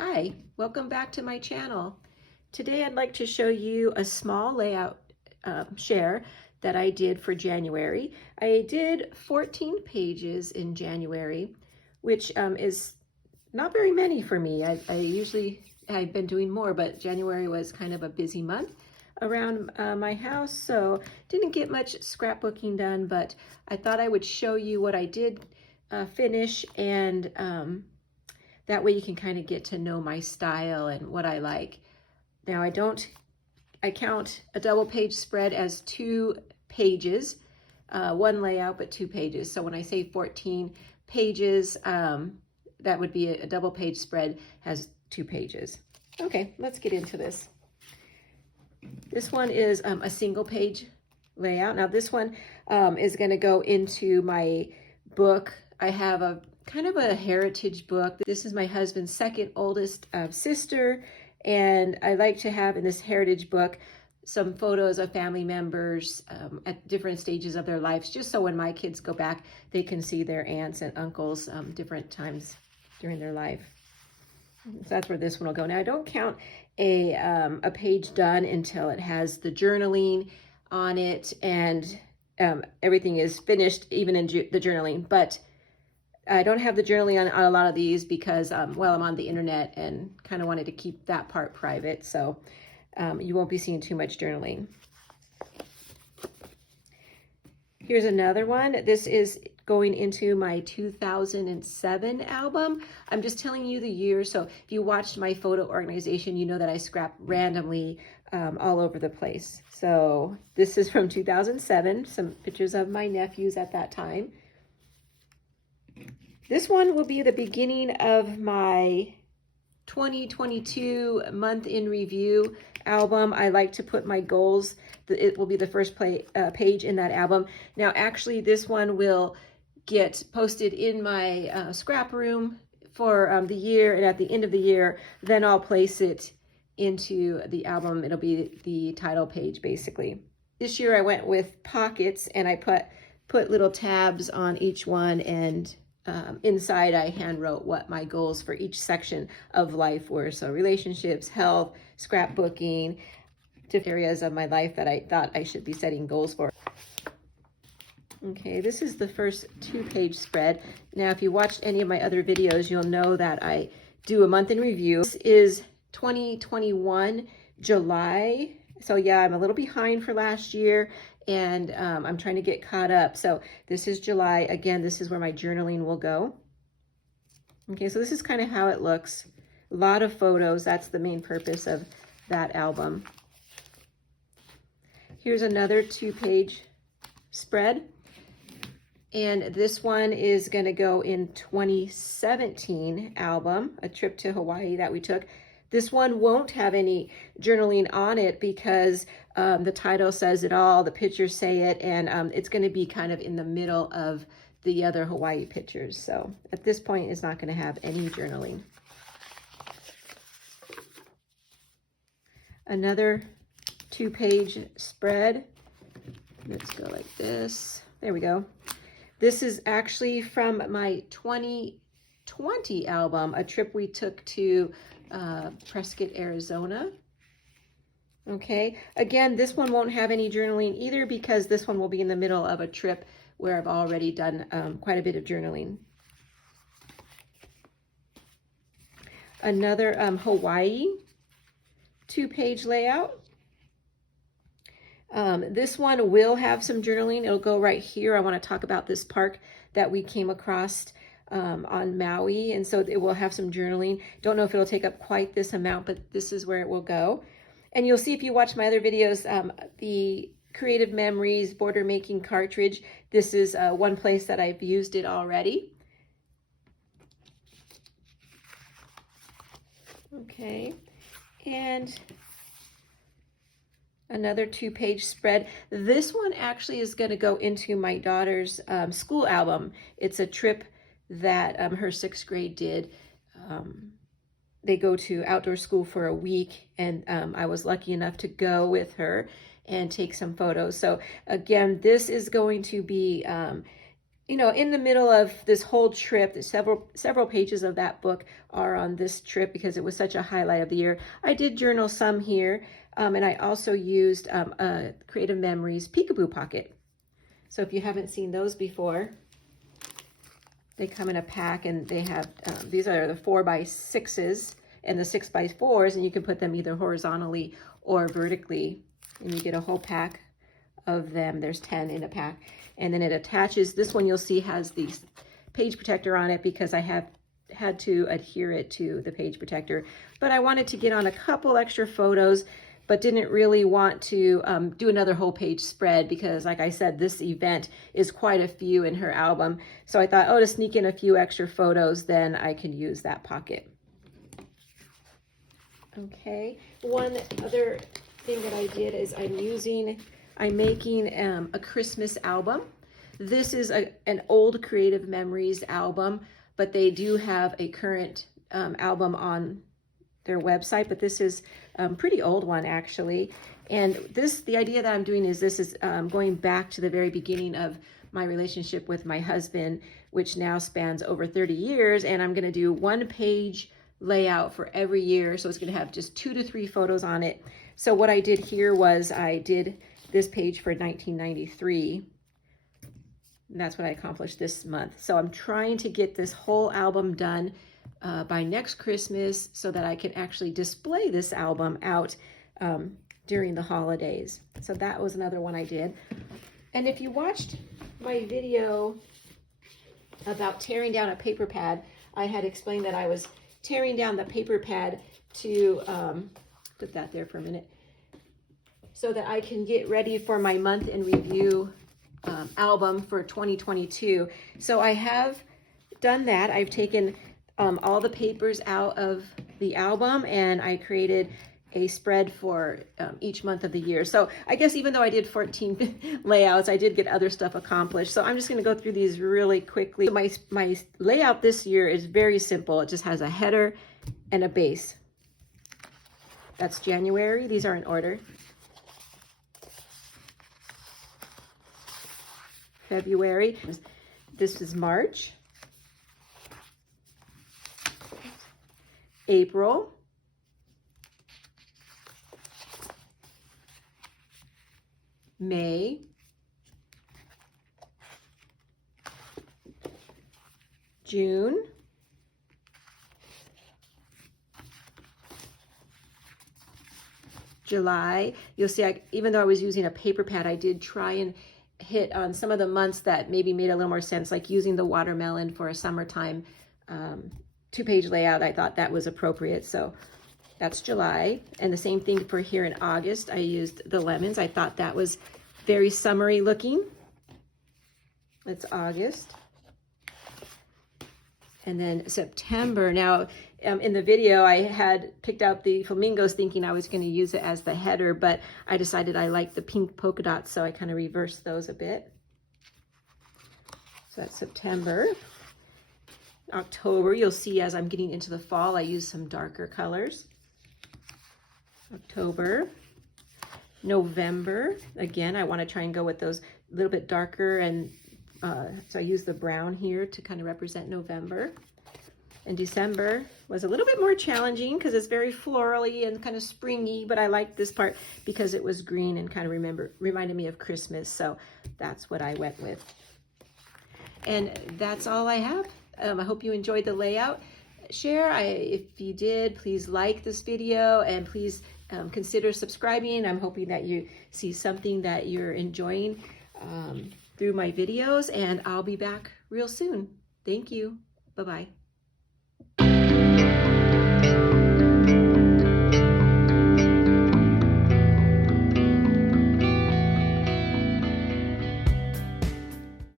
Hi, welcome back to my channel. Today I'd like to show you a small layout share that I did for January. I did 14 pages in January, which is not very many for me. I've been doing more, but January was kind of a busy month around my house, so didn't get much scrapbooking done, but I thought I would show you what I did finish, and that way you can kind of get to know my style and what I like. Now I count a double page spread as 2 pages, one layout, but 2 pages. So when I say 14 pages, that would be a double page spread has 2 pages. Okay, let's get into this. This one is a single page layout. Now this one is going to go into my book. I have a kind of a heritage book. This is my husband's second oldest sister, and I like to have in this heritage book some photos of family members at different stages of their lives, just so when my kids go back, they can see their aunts and uncles different times during their life. So that's where this one will go. Now I don't count a page done until it has the journaling on it and everything is finished, even in the journaling. But I don't have the journaling on a lot of these because, well, I'm on the internet and kind of wanted to keep that part private. So you won't be seeing too much journaling. Here's another one. This is going into my 2007 album. I'm just telling you the year. So if you watched my photo organization, you know that I scrap randomly all over the place. So this is from 2007, some pictures of my nephews at that time. This one will be the beginning of my 2022 month in review album. I like to put my goals. It will be the first page in that album. Now, actually, this one will get posted in my scrap room for the year, and at the end of the year, then I'll place it into the album. It'll be the title page, basically. This year, I went with pockets, and I put little tabs on each one, and inside I hand wrote what my goals for each section of life were. So relationships, health, scrapbooking, different areas of my life that I thought I should be setting goals for. Okay, this is the first 2-page spread. Now, if you watched any of my other videos, you'll know that I do a month in review. This is 2021 July. So yeah, I'm a little behind for last year, and I'm trying to get caught up. So this is July. Again, this is where my journaling will go. Okay, so this is kind of how it looks. A lot of photos. That's the main purpose of that album. Here's another 2-page spread. And this one is going to go in 2017 album, a trip to Hawaii that we took. This one won't have any journaling on it because the title says it all, the pictures say it, and it's going to be kind of in the middle of the other Hawaii pictures. So at this point, it's not going to have any journaling. Another 2-page spread. Let's go like this. There we go. This is actually from my 2020 album, a trip we took to Prescott, Arizona. Okay, again, this one won't have any journaling either because this one will be in the middle of a trip where I've already done quite a bit of journaling. Another Hawaii 2-page layout. This one will have some journaling. It'll go right here. I want to talk about this park that we came across on Maui, and so it will have some journaling. Don't know if it'll take up quite this amount, but this is where it will go. And you'll see if you watch my other videos, the Creative Memories border making cartridge. This is one place that I've used it already. Okay, and another 2-page spread. This one actually is going to go into my daughter's school album. It's a trip that her 6th grade did. They go to outdoor school for a week, and I was lucky enough to go with her and take some photos. So again, this is going to be you know, in the middle of this whole trip, several pages of that book are on this trip because it was such a highlight of the year. I did journal some here, and I also used a Creative Memories Peekaboo pocket. So if you haven't seen those before, they come in a pack, and they have, these are the 4x6s and the 6x4s, and you can put them either horizontally or vertically, and you get a whole pack of them. There's 10 in a pack. And then it attaches, this one you'll see has the page protector on it because I have had to adhere it to the page protector. But I wanted to get on a couple extra photos, but didn't really want to do another whole page spread because, like I said, this event is quite a few in her album. So I thought, oh, to sneak in a few extra photos, then I could use that pocket. Okay, one other thing that I did is I'm making a Christmas album. This is an old Creative Memories album, but they do have a current album on their website, but this is a pretty old one actually. And the idea that I'm doing is this is going back to the very beginning of my relationship with my husband, which now spans over 30 years. And I'm gonna do 1-page layout for every year. So it's gonna have just 2 to 3 photos on it. So what I did here was I did this page for 1993. And that's what I accomplished this month. So I'm trying to get this whole album done by next Christmas so that I can actually display this album out during the holidays. So that was another one I did. And if you watched my video about tearing down a paper pad, I had explained that I was tearing down the paper pad to, put that there for a minute, so that I can get ready for my month in review album for 2022. So I have done that. I've taken all the papers out of the album, and I created a spread for each month of the year. So I guess even though I did 14 layouts, I did get other stuff accomplished. So I'm just going to go through these really quickly. So my layout this year is very simple. It just has a header and a base. That's January. These are in order. February. This is March. April. May. June. July. You'll see, even though I was using a paper pad, I did try and hit on some of the months that maybe made a little more sense, like using the watermelon for a summertime 2-page layout. I thought that was appropriate. So that's July. And the same thing for here in August. I used the lemons. I thought that was very summery looking. That's August. And then September. Now, in the video, I had picked out the flamingos thinking I was going to use it as the header, but I decided I liked the pink polka dots, so I kind of reversed those a bit. So that's September. October, you'll see as I'm getting into the fall, I use some darker colors. October. November, again, I want to try and go with those a little bit darker, and so I use the brown here to kind of represent November. And December was a little bit more challenging because it's very florally and kind of springy, but I liked this part because it was green and kind of reminded me of Christmas. So that's what I went with. And that's all I have. I hope you enjoyed the layout. Share, if you did, please like this video, and please consider subscribing. I'm hoping that you see something that you're enjoying through my videos, and I'll be back real soon. Thank you. Bye-bye.